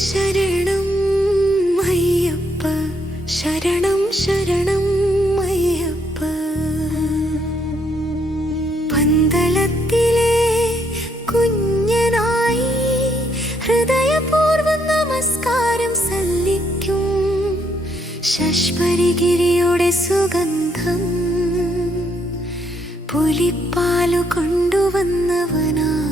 ശരണം ശരണം ശരണം കുഞ്ഞനായി ഹൃദയപൂർവം നമസ്കാരം സുഗന്ധം പുലിപ്പാലു കൊണ്ടുവന്നവനായി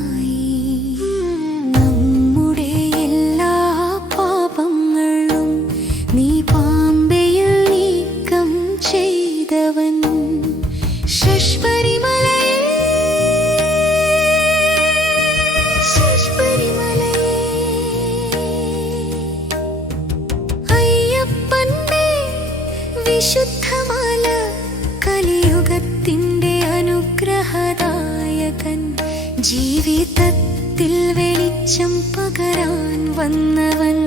ചെയ്തവൻ ശശ്വരിമലയേ അനുഗ്രഹദായകൻ ജീവിതത്തിൽ വെളിച്ചം പകരാൻ വന്നവൻ.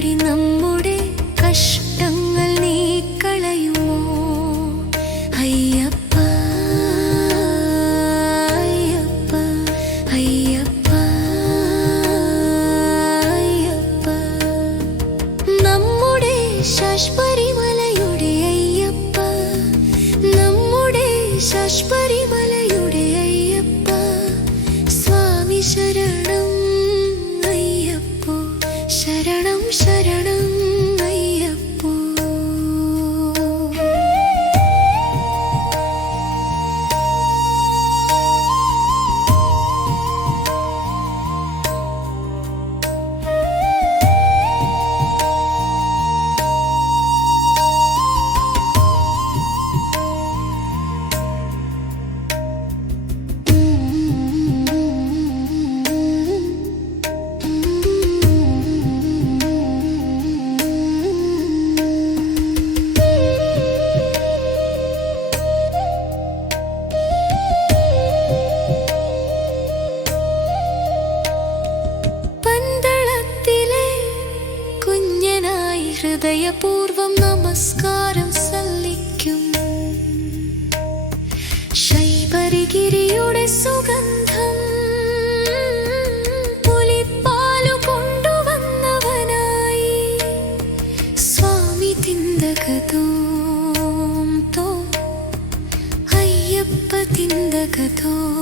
ഭരണാധികാരി നമ്മുടെ കഷ്ടങ്ങൾ ഹൃദയപൂർവം നമസ്കാരം സല്ലിക്കും ശൈബരിഗിരിയുടെ സുഗന്ധം പുലിപ്പാലു കൊണ്ടുവന്നവനായി സ്വാമി തിന്തകതോം തോ അയ്യപ്പ തിന്തകതോം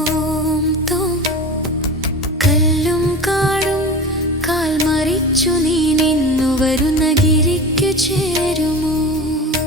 നിന്നു